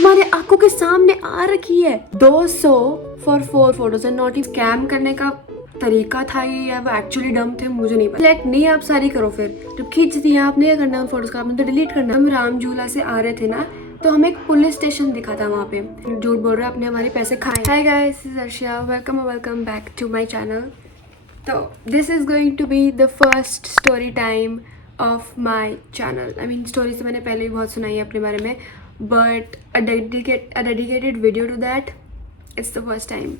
तुम्हारे आंखों के सामने आ रखी है। 200 for 4 photos and not even scam करने का तरीका था ये या वो एक्चुअली डम थे मुझे नहीं पता। सिलेक्ट नहीं आप सारी करो, फिर जब खींच दी आपने क्या करना उन फोटोज का, आपने तो डिलीट करना। हम राम झूला से आ रहे थे ना, तो हमें एक पुलिस स्टेशन दिखा था वहाँ पे। झूठ बोल रहे आपने हमारे पैसे खाए। Hi guys, this is Arshia, welcome back to my channel. तो this is going to be the first story time of my channel. I mean story से मैंने पहले भी बहुत सुनाई है अपने बारे में, but a dedicated video to that it's the first time.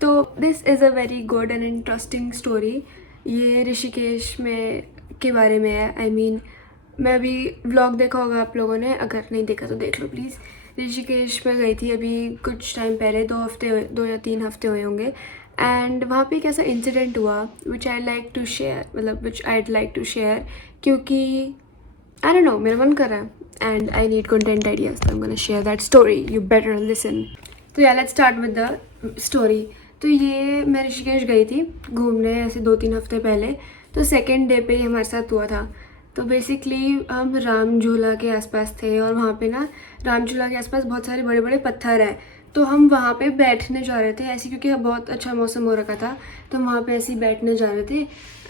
तो this is a very good and interesting story. ये ऋषिकेश में के बारे में है। आई मीन मैं अभी व्लॉग देखा होगा आप लोगों ने, अगर नहीं देखा तो देख लो प्लीज़। ऋषिकेश में गई थी अभी कुछ टाइम पहले, 2 या 3 हफ्ते हुए होंगे। एंड वहाँ पे एक ऐसा इंसिडेंट हुआ which I like to share, मतलब which I'd like to share, क्योंकि आई डोंट नो मेरा मन कर रहा है and I need content ideas, तो I am gonna share that story, you better listen. तो या let's start with the story. तो ये मैं ऋषिकेश गई थी घूमने ऐसे 2-3 हफ्ते पहले। तो सेकेंड डे पे ही हमारे साथ हुआ था। तो बेसिकली हम राम झूला के आसपास थे और वहाँ पे ना राम झूला के आसपास बहुत सारे बड़े बड़े पत्थर हैं। तो हम वहाँ पे बैठने जा रहे थे ऐसे, क्योंकि बहुत अच्छा मौसम हो रखा था, तो हम वहाँ पे ऐसे ही बैठने जा रहे थे।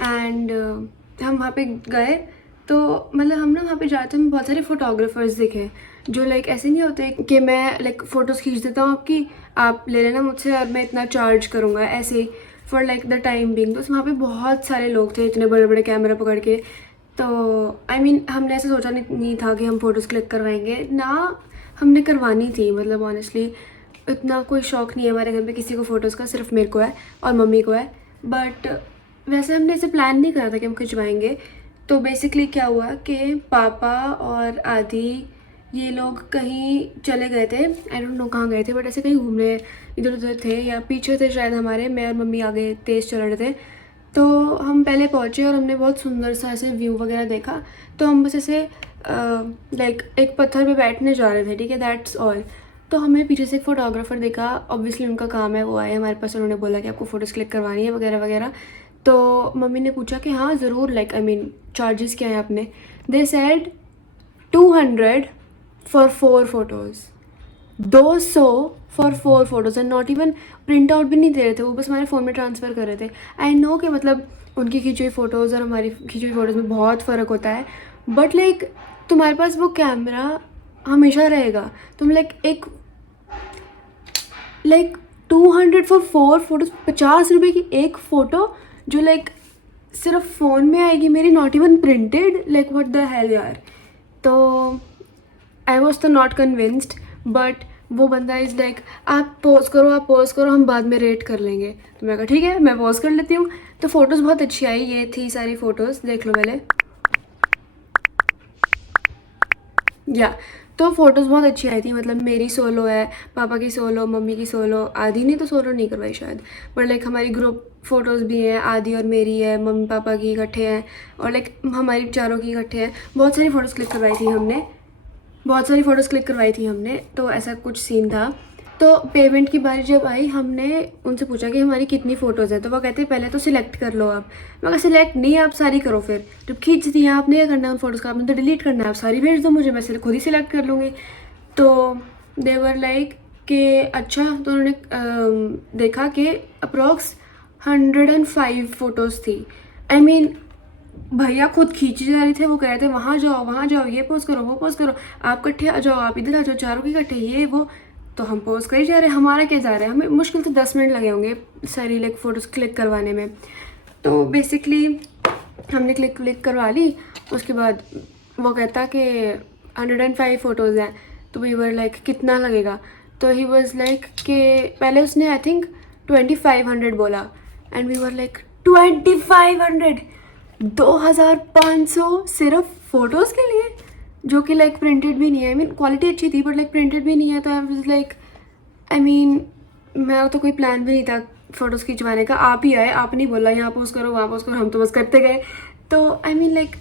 एंड हम वहाँ पे गए, तो मतलब हम ना वहाँ पे जाते हैं, बहुत सारे फोटोग्राफर्स दिखे जो लाइक ऐसे नहीं होते कि मैं लाइक फ़ोटोज़ खींच देता हूँ आपकी, आप ले लेना मुझसे और मैं इतना चार्ज करूँगा, ऐसे ही for like the time being. तो वहाँ पे बहुत सारे लोग थे इतने बड़े बड़े कैमरा पकड़ के। तो आई मीन हमने ऐसे सोचा नहीं था कि हम फ़ोटोज़ क्लिक करवाएंगे ना, हमने करवानी थी। मतलब ऑनेस्टली इतना कोई शौक़ नहीं है हमारे घर में किसी को फ़ोटोज़ का, सिर्फ मेरे को है और मम्मी को है। बट वैसे हमने ऐसे प्लान नहीं करा था कि हम खिंचवाएंगे। तो बेसिकली क्या हुआ कि पापा और आदि ये लोग कहीं चले गए थे, आई डोंट नो कहाँ गए थे, बट ऐसे कहीं घूमने इधर उधर थे या पीछे थे शायद हमारे। मैं और मम्मी आगे तेज़ चल रहे थे। तो हम पहले पहुँचे और हमने बहुत सुंदर सा ऐसे व्यू वगैरह देखा। तो हम बस ऐसे लाइक एक पत्थर पे बैठने जा रहे थे, ठीक है, दैट्स ऑल। तो हमें पीछे से एक फ़ोटोग्राफ़र देखा, ऑब्वियसली उनका काम है, वो आए हमारे पास, उन्होंने बोला कि आपको फ़ोटोज़ क्लिक करवानी है वगैरह वगैरह। तो मम्मी ने पूछा कि हाँ ज़रूर, लाइक आई मीन चार्जेस क्या है आपने। They said 200 for 4 photos, 200 for 4 photos and not even print out भी नहीं दे रहे थे, वो बस हमारे फ़ोन में ट्रांसफ़र कर रहे थे। आई नो कि मतलब उनकी खींची हुई फ़ोटोज़ और हमारी खींची हुई फ़ोटोज़ में बहुत फ़र्क होता है, बट लाइक तुम्हारे पास वो कैमरा हमेशा रहेगा। तुम लाइक 200 फॉर 4 फोटोज़, 50 रुपये की एक फ़ोटो जो लाइक सिर्फ फ़ोन में आएगी मेरी, not even printed, like what the hell यार। तो आई वॉज तो नॉट कन्विंस्ड, बट वो बंदा इज़ लाइक आप पोज करो हम बाद में रेट कर लेंगे। तो मैं कहा ठीक है मैं पोज कर लेती हूँ। तो फ़ोटोज़ बहुत अच्छी आई, ये थी सारी फ़ोटोज़, देख लो पहले या। तो फ़ोटोज़ बहुत अच्छी आई थी, मतलब मेरी सोलो है, पापा की सोलो, मम्मी की सोलो, आदि ने तो सोलो नहीं करवाई शायद, बट लाइक हमारी ग्रुप फ़ोटोज़ भी हैं, आदि और मेरी है, मम्मी पापा की इकट्ठे हैं और लाइक हमारी चारों की इकट्ठे हैं। बहुत सारी फ़ोटोज़ क्लिक करवाई थी हमने, तो ऐसा कुछ सीन था। तो पेमेंट की बारी जब आई, हमने उनसे पूछा कि हमारी कितनी फ़ोटोज़ है, तो वो कहते पहले तो सिलेक्ट कर लो आप। मैं कहा सिलेक्ट नहीं आप सारी करो, फिर जब खींच दी आपने क्या करना है उन फ़ोटोज़ का, आपने तो डिलीट करना है, आप सारी भेज दो मुझे, मैं खुद ही सिलेक्ट कर लूँगी। तो देवर लाइक कि अच्छा। तो उन्होंने देखा कि अप्रॉक्स 105 फ़ोटोज़ थी। आई मीन भैया खुद खींचे जा रहे थे, वो कह रहे थे वहाँ जाओ, ये पोस्ट करो वो पोस्ट करो, आप इकट्ठे आ जाओ, आप इधर आ जाओ, चारों की इकट्ठे, ये वो। तो हम पोस्ट कर ही जा रहे हैं, हमारा क्या जा रहा है, हमें मुश्किल से 10 मिनट लगे होंगे सारी लाइक फ़ोटोज़ क्लिक करवाने में। तो बेसिकली हमने क्लिक करवा ली। उसके बाद वो कहता कि 105 फ़ोटोज़ हैं। तो वी वर लाइक कितना लगेगा, तो ही वॉज लाइक कि पहले उसने आई थिंक 2500 बोला एंड वी वर लाइक 2500, 2500 सिर्फ फ़ोटोज़ के लिए, जो कि लाइक प्रिंटेड भी नहीं है। आई मीन क्वालिटी अच्छी थी बट लाइक प्रिंटेड भी नहीं है। तो I was like I mean मेरा तो कोई प्लान भी नहीं था फ़ोटोज़ खिंचवाने का, आप ही आए, आपने ही बोला यहाँ पोस्ट करो वहाँ पोस्ट करो, हम तो बस करते गए। तो आई मीन लाइक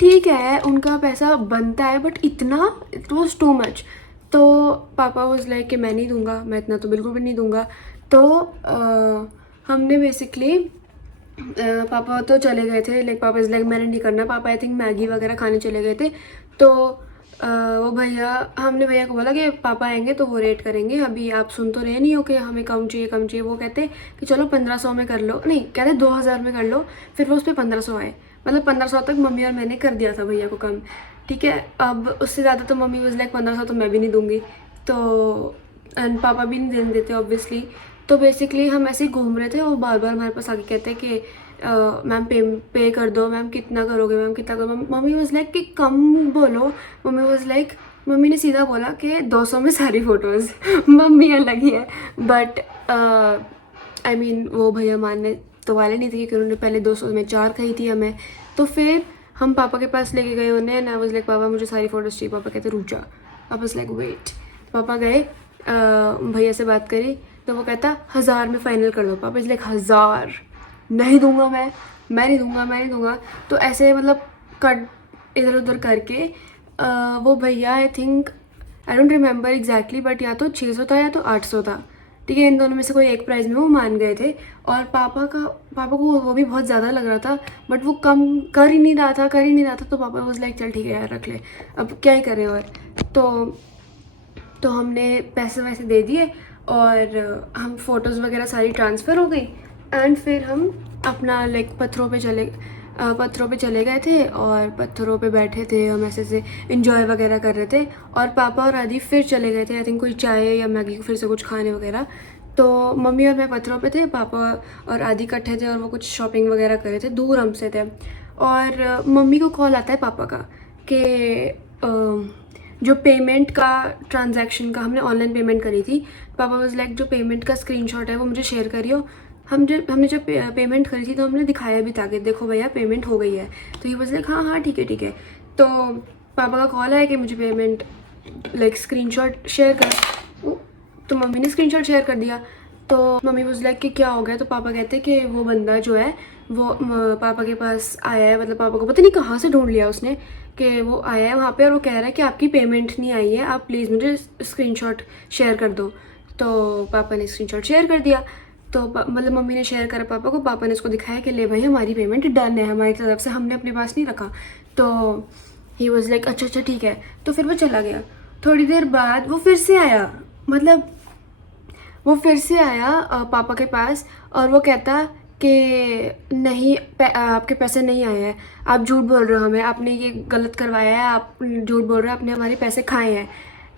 ठीक है उनका पैसा बनता है, बट इतना इट वॉज टू मच। तो पापा वॉज लाइक कि मैं नहीं दूंगा, मैं इतना तो बिल्कुल भी नहीं दूंगा। तो हमने बेसिकली पापा तो चले गए थे, लाइक पापा इज़ लाइक मैंने नहीं करना, पापा आई थिंक मैगी वगैरह खाने चले गए थे। तो वो भैया, हमने भैया को बोला कि पापा आएंगे तो वो रेट करेंगे, अभी आप सुन तो रहे नहीं हो कि हमें कम चाहिए कम चाहिए। वो कहते कि चलो 1500 में कर लो, नहीं कहते 2000 में कर लो। फिर वो उस पर 1500 आए, मतलब 1500 तक मम्मी और मैंने कर दिया था भैया को कम। ठीक है, अब उससे ज़्यादा तो मम्मी वाज लाइक 1500 तो मैं भी नहीं दूंगी, तो एंड पापा भी नहीं देने देते ऑब्वियसली। तो बेसिकली हम ऐसे ही घूम रहे थे और बार बार हमारे पास आके कहते हैं कि मैम पे कर दो, मैम कितना करोगे, मैम कितना करोगे। मम्मी वाज लाइक कि कम बोलो। मम्मी वाज लाइक, मम्मी ने सीधा बोला कि 200 में सारी फ़ोटोज़। मम्मी अलग ही है, बट आई मीन वो भैया मानने तो वाले नहीं थे क्योंकि उन्होंने पहले 200 में 4 कही थी हमें। तो फिर हम पापा के पास लेके गए उन्हें, एंड आई वाज लाइक पापा मुझे सारी फ़ोटोज़ चाहिए। पापा कहते रुक जा। पापा वाज लाइक वेट। पापा गए, भैया से बात करी तो वो कहता 1000 में फ़ाइनल कर दो। पापा इज़ लाइक 1000 नहीं दूंगा, मैं नहीं दूंगा, मैं नहीं दूंगा। तो ऐसे मतलब कट इधर उधर करके वो भैया, I think I don't remember exactly, but या तो 600 था या तो 800 था। ठीक है, इन दोनों में से कोई एक प्राइस में वो मान गए थे। और पापा को वो भी बहुत ज़्यादा लग रहा था, बट वो कम कर ही नहीं रहा था। तो पापा वाज लाइक चल ठीक है यार रख ले, अब क्या ही करें। और तो हमने पैसे वैसे दे दिए और हम फ़ोटोज़ वगैरह सारी ट्रांसफ़र हो गई। एंड फिर हम अपना लाइक पत्थरों पे चले गए थे और पत्थरों पे बैठे थे, हम ऐसे इंजॉय वगैरह कर रहे थे। और पापा और आदि फिर चले गए थे, आई थिंक कोई चाय या मैगी फिर से कुछ खाने वगैरह। तो मम्मी और मैं पत्थरों पे थे, पापा और आदि इकट्ठे थे और वो कुछ शॉपिंग वगैरह कर रहे थे, दूर हमसे थे। और मम्मी को कॉल आता है पापा का कि जो पेमेंट का ट्रांजैक्शन का हमने ऑनलाइन पेमेंट करी थी, पापा वाज लाइक जो पेमेंट का स्क्रीनशॉट है वो मुझे शेयर करियो। हमने जब पेमेंट करी थी तो हमने दिखाया भी था कि देखो भैया पेमेंट हो गई है। तो ही वाज लाइक हाँ हाँ ठीक है। तो पापा का कॉल आया कि मुझे पेमेंट लाइक स्क्रीनशॉट शेयर कर। तो मम्मी ने स्क्रीनशॉट शेयर कर दिया। तो मम्मी वाज लाइक कि क्या हो गया। तो पापा कहते कि वो बंदा जो है वो पापा के पास आया है, मतलब पापा को पता नहीं कहाँ से ढूंढ लिया उसने कि वो आया है वहाँ पे और वो कह रहा है कि आपकी पेमेंट नहीं आई है, आप प्लीज़ मुझे स्क्रीनशॉट शेयर कर दो। तो पापा ने स्क्रीनशॉट शेयर कर दिया। तो मतलब मम्मी ने शेयर करा पापा को, पापा ने उसको दिखाया कि ले भाई हमारी पेमेंट डन है हमारी तरफ से, हमने अपने पास नहीं रखा। तो ही वॉज लाइक अच्छा ठीक है। तो फिर वो चला गया। थोड़ी देर बाद वो फिर से आया, मतलब वो फिर से आया पापा के पास और वो कहता कि नहीं आपके पैसे नहीं आए हैं, आप झूठ बोल रहे हो हमें, आपने ये गलत करवाया है, आप झूठ बोल रहे हो, आपने हमारे पैसे खाए हैं।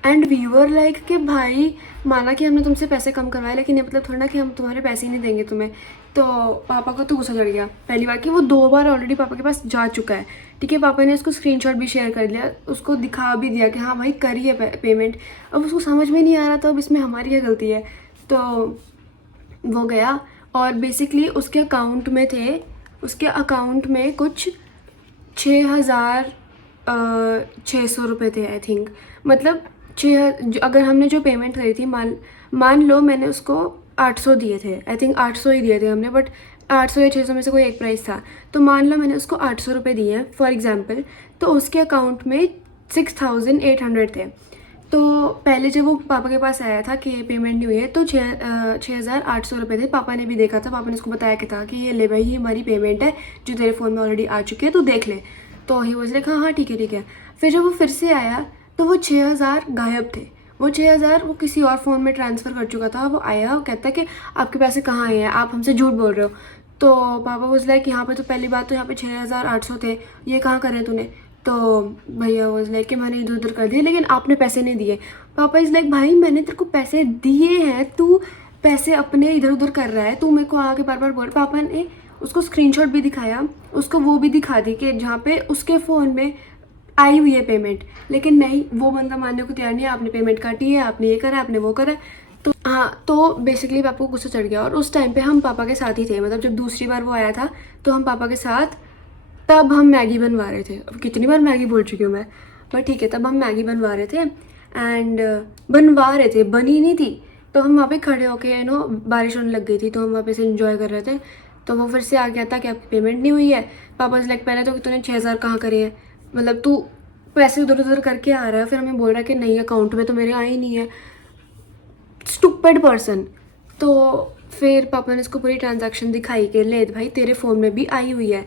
एंड वी वर लाइक कि भाई माना कि हमने तुमसे पैसे कम करवाए लेकिन ये मतलब थोड़ा ना कि हम तुम्हारे पैसे ही नहीं देंगे तुम्हें। तो पापा को तो गुस्सा चढ़ गया पहली बार कि वो 2 बार ऑलरेडी पापा के पास जा चुका है। ठीक है, पापा ने उसको स्क्रीनशॉट भी शेयर कर दिया, उसको दिखा भी दिया कि हाँ भाई करी है पेमेंट। अब उसको समझ में नहीं आ रहा था अब इसमें हमारी क्या गलती है। तो वो गया और बेसिकली उसके अकाउंट में कुछ 6,600 रुपये थे आई थिंक। मतलब अगर हमने जो पेमेंट करी थी मान लो मैंने उसको 800 दिए थे, आई थिंक 800 ही दिए थे हमने, बट 800 या 600 में से कोई एक प्राइस था। तो मान लो मैंने उसको 800 रुपये दिए हैं फॉर एग्जांपल, तो उसके अकाउंट में 6,800 थे। तो पहले जब वो पापा के पास आया था कि पेमेंट नहीं हुई है तो 6,800 रुपये थे। पापा ने भी देखा था, पापा ने उसको बताया कि था कि ये ले भाई ये हमारी पेमेंट है जो तेरे फ़ोन में ऑलरेडी आ चुकी है, तू देख ले। तो ही वॉज लाइक हाँ ठीक है। फिर जब वो फिर से आया तो वो 6,000 गायब थे। वो 6,000 वो किसी और फ़ोन में ट्रांसफ़र कर चुका था। वो आया और कहता कि आपके पैसे कहाँ आए हैं, आप हमसे झूठ बोल रहे हो। तो पापा वॉज लाइक यहाँ पे तो पहली बात तो यहाँ पे 6,800 थे, ये कहाँ करे तूने। तो भैया वॉज लाइक कि मैंने इधर उधर कर दिए लेकिन आपने पैसे नहीं दिए। पापा इज़ लाइक भाई मैंने तेरे को पैसे दिए हैं, तू पैसे अपने इधर उधर कर रहा है, तू मेरे को आके बार बार बोल। पापा ने उसको स्क्रीनशॉट भी दिखाया, उसको वो भी दिखा दी कि जहाँ पे उसके फ़ोन में आई हुई है पेमेंट, लेकिन नहीं वो बंदा मानने को तैयार नहीं है, आपने पेमेंट काटी है, आपने ये करा, आपने वो करा। तो हाँ, तो बेसिकली पापा को गुस्सा चढ़ गया। और उस टाइम पे हम पापा के साथ ही थे, मतलब जब दूसरी बार वो आया था तो हम पापा के साथ, तब हम मैगी बनवा रहे थे। अब कितनी बार मैगी बोल चुकी हूँ मैं, पर ठीक है, तब हम मैगी बनवा रहे थे एंड बनी नहीं थी। तो हम वहाँ पे खड़े होके बारिश होने लग गई थी तो हम वहाँ पे से इंजॉय कर रहे थे। तो वो फिर से आ गया था कि आपकी पेमेंट नहीं हुई है। पापा से लाइक पहले तो कि तूने 6,000 कहाँ करे हैं, मतलब तू पैसे उधर उधर करके आ रहा है, फिर हमें बोल रहा है कि नहीं अकाउंट में तो मेरे आए ही नहीं है, स्टूपिड पर्सन। तो फिर पापा ने इसको पूरी ट्रांजैक्शन दिखाई कि ले भाई तेरे फ़ोन में भी आई हुई है।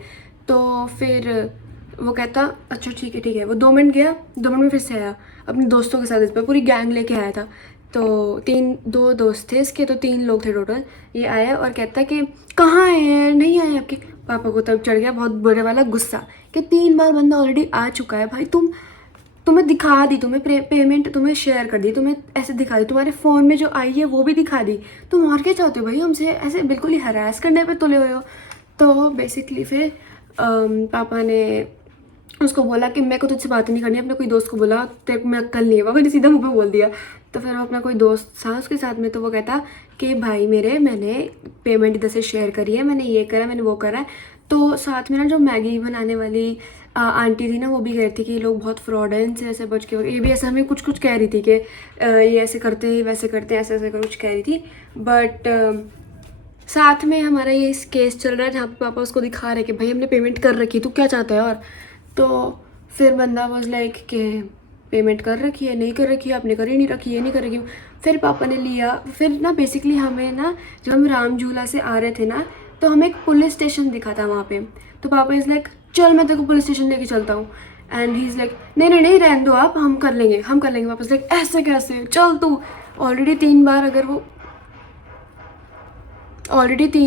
तो फिर वो कहता अच्छा ठीक है। वो 2 मिनट गया, 2 मिनट में फिर से आया अपने दोस्तों के साथ। इस पर पूरी गैंग लेके आया था। तो 2 दोस्त थे इसके, तो 3 लोग थे टोटल। ये आया और कहता कि कहाँ आए, नहीं आए आपके। पापा को तब चढ़ गया बहुत बुरे वाला गुस्सा कि 3 बार बंदा ऑलरेडी आ चुका है भाई, तुम्हें दिखा दी, तुम्हें पेमेंट तुम्हें शेयर कर दी, तुम्हें ऐसे दिखा दी, तुम्हारे फ़ोन में जो आई है वो भी दिखा दी, तुम और क्या चाहते हो भाई हमसे? ऐसे बिल्कुल ही हरास करने पे तुले हुए हो। तो बेसिकली फिर पापा ने उसको बोला कि मेरे को तुझसे बात नहीं करनी, अपने कोई दोस्त को बोला, तेरे को मैं अक्ल नहीं है। पापा ने सीधा मुँह पे बोल दिया। तो फिर वो अपना कोई दोस्त था उसके साथ में, तो वो कहता कि भाई मैंने पेमेंट इधर से शेयर करी है, मैंने ये करा, मैंने वो करा। तो साथ में ना जो मैगी बनाने वाली आंटी थी ना, वो भी कह रही थी कि ये लोग बहुत फ्रॉड हैं, इनसे ऐसे बच के। ये भी ऐसे हमें कुछ कह रही थी कि ये ऐसे करते हैं, वैसे करते हैं, ऐसे कुछ कह रही थी। बट साथ में हमारा ये केस चल रहा है जहाँ पे पापा उसको दिखा रहे कि भाई हमने पेमेंट कर रखी, तू क्या चाहता है? और तो फिर बंदा वाज लाइक कि पेमेंट कर रखी है, नहीं कर रखी है, आपने करी नहीं रखी है, नहीं कर रखी। फिर पापा ने लिया। फिर ना बेसिकली हमें ना जब हम राम झूला से आ रहे थे ना, तो हमें एक पुलिस स्टेशन दिखा था वहाँ पे। तो पापा इज़ लाइक चल मैं तेरे को पुलिस स्टेशन लेके चलता हूँ। एंड ही इज़ लाइक नहीं रहने दो आप, हम कर लेंगे। पापा इज़ लाइक ऐसे कैसे, चल तू। ऑलरेडी 3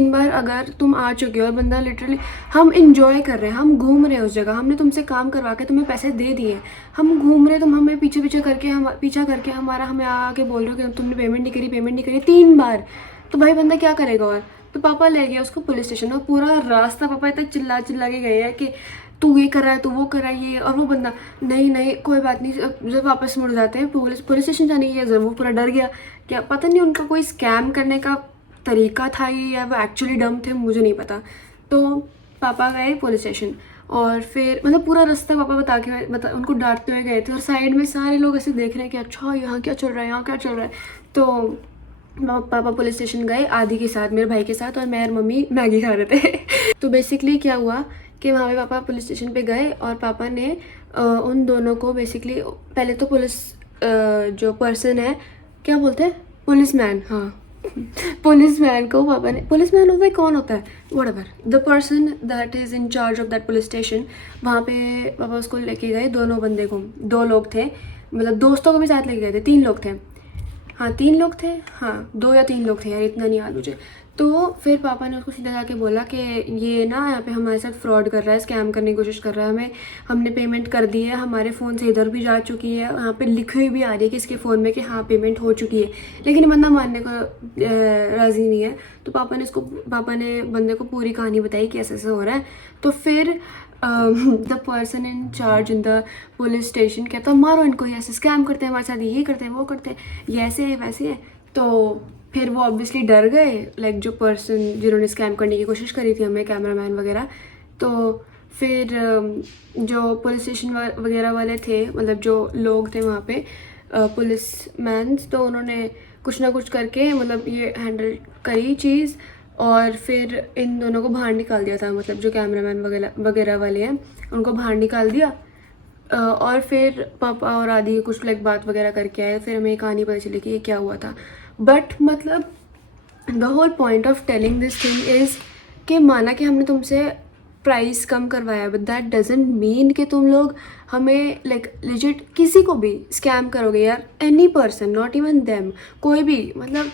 बार अगर तुम आ चुके हो और बंदा लिटरली, हम इंजॉय कर रहे हैं, हम घूम रहे हैं उस जगह, हमने तुमसे काम करवा के तुम्हें पैसे दे दिए, हम घूम रहे, तुम हमें पीछा करके हमारा हमें आके बोल रहे हो कि तुमने पेमेंट नहीं करी 3 बार। तो भाई बंदा क्या करेगा? और तो पापा ले गया उसको पुलिस स्टेशन, और पूरा रास्ता पापा इतना चिल्ला के गए हैं कि तू ये कर रहा है, तू वो कर रहा है, ये। और वो बंदा नहीं कोई बात नहीं। जब वापस मुड़ जाते हैं पुलिस स्टेशन जाने की, वो पूरा डर गया। क्या पता नहीं उनका कोई स्कैम करने का तरीका था या वो एक्चुअली डम थे, मुझे नहीं पता। तो पापा गए पुलिस स्टेशन, और फिर मतलब पूरा रास्ता पापा उनको डांटते हुए गए थे। और साइड में सारे लोग ऐसे देख रहे हैं कि अच्छा यहाँ क्या चल रहा है। तो पापा पुलिस स्टेशन गए आदि के साथ, मेरे भाई के साथ, और मैं और मम्मी मैगी खा रहे थे। तो बेसिकली क्या हुआ कि वहाँ पे पापा पुलिस स्टेशन पे गए, और पापा ने उन दोनों को बेसिकली पहले तो पुलिस जो पर्सन है, क्या बोलते हैं, पुलिसमैन, हाँ पुलिसमैन को पापा ने, पुलिसमैन होता है कौन होता है, whatever, the person that is in charge of that police station, वहाँ पे पापा उसको लेके गए। दोनों बंदे को, 2 लोग थे, मतलब दोस्तों को भी साथ लेके गए थे, 3 लोग थे। हाँ 3 लोग थे, हाँ 2 या 3 लोग थे यार, इतना नहीं याद मुझे। तो फिर पापा ने उसको सीधा जाके बोला कि ये ना यहाँ पे हमारे साथ फ्रॉड कर रहा है, स्कैम करने की कोशिश कर रहा है, हमने पेमेंट कर दी है, हमारे फ़ोन से इधर भी जा चुकी है, यहाँ पे लिखी हुई भी आ रही है कि इसके फ़ोन में कि हाँ पेमेंट हो चुकी है, लेकिन बंदा मानने को राज़ी नहीं है। तो पापा ने बंदे को पूरी कहानी बताई कि ऐसे हो रहा है। तो फिर the person in charge in the police station कहता मारो इनको, ये ऐसे स्कैम करते हैं हमारे साथ, ये करते हैं वो करते हैं, ये ऐसे है वैसे है। तो फिर वो ऑब्वियसली डर गए, लाइक जो पर्सन जिन्होंने स्कैम करने की कोशिश करी थी, हमें कैमरामैन वगैरह। तो फिर जो पुलिस स्टेशन वगैरह वाले थे, मतलब जो लोग थे वहाँ पे पुलिस मैन, तो उन्होंने कुछ ना कुछ करके मतलब ये हैंडल करी चीज़, और फिर इन दोनों को बाहर निकाल दिया था, मतलब जो कैमरामैन वगैरह वाले हैं उनको बाहर निकाल दिया। और फिर पापा और आदि कुछ लाइक बात वगैरह करके आए, फिर हमें कहानी पता चली कि ये क्या हुआ था। बट मतलब the whole point of telling this thing is कि माना कि हमने तुमसे प्राइस कम करवाया, बट दैट डजेंट मीन कि तुम लोग हमें लाइक लिजिट किसी को भी स्कैम करोगे यार, any person, not even them, कोई भी, मतलब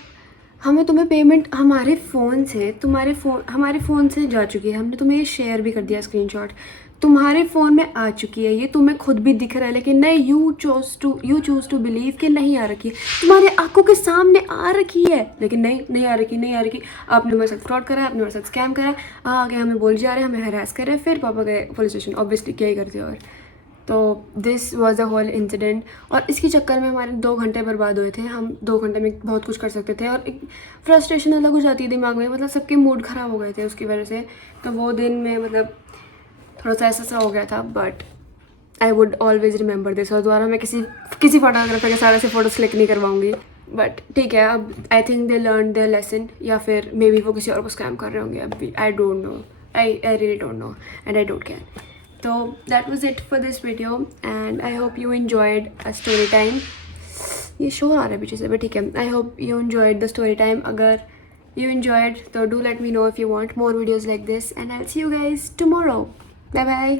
हमें तुम्हें पेमेंट हमारे फ़ोन से हमारे फ़ोन से जा चुकी है, हमने तुम्हें ये शेयर भी कर दिया स्क्रीनशॉट, तुम्हारे फ़ोन में आ चुकी है, ये तुम्हें खुद भी दिख रहा है, लेकिन नहीं, यू चूज़ टू बिलीव कि नहीं आ रखी है, तुम्हारे आंखों के सामने आ रखी है, लेकिन नहीं आ रखी। आपने हमारे साथ फ्रॉड करा है, आपने हमारे साथ स्कैम करा है, आगे हमें बोल जा रहे हैं, हमें हरास कर रहे हैं। फिर पापा गए पुलिस स्टेशन, ऑब्वियसली क्या ही करते। और तो this was a whole incident, और इसके चक्कर में हमारे 2 घंटे बर्बाद हुए थे। हम 2 घंटे में बहुत कुछ कर सकते थे, और एक फ्रस्ट्रेशन अलग हो जाती है दिमाग में, मतलब सबके मूड ख़राब हो गए थे उसकी वजह से। तो वो दिन में मतलब थोड़ा सा ऐसा हो गया था, but I would always remember this. और दोबारा मैं किसी फोटोग्राफर के सारे से फ़ोटोज़ क्लिक नहीं करवाऊँगी, बट ठीक है, अब I think they learn their lesson, या फिर मे बी वो किसी और को स्कैम कर रहे होंगे, अब भी आई don't no, I really don't know and I don't care. So that was it for this video, and I hope you enjoyed a story time. ये शोर आ रहा है पीछे से, but ठीक है, I hope you enjoyed the story time. अगर you enjoyed, so do let me know if you want more videos like this, and I'll see you guys tomorrow. Bye bye.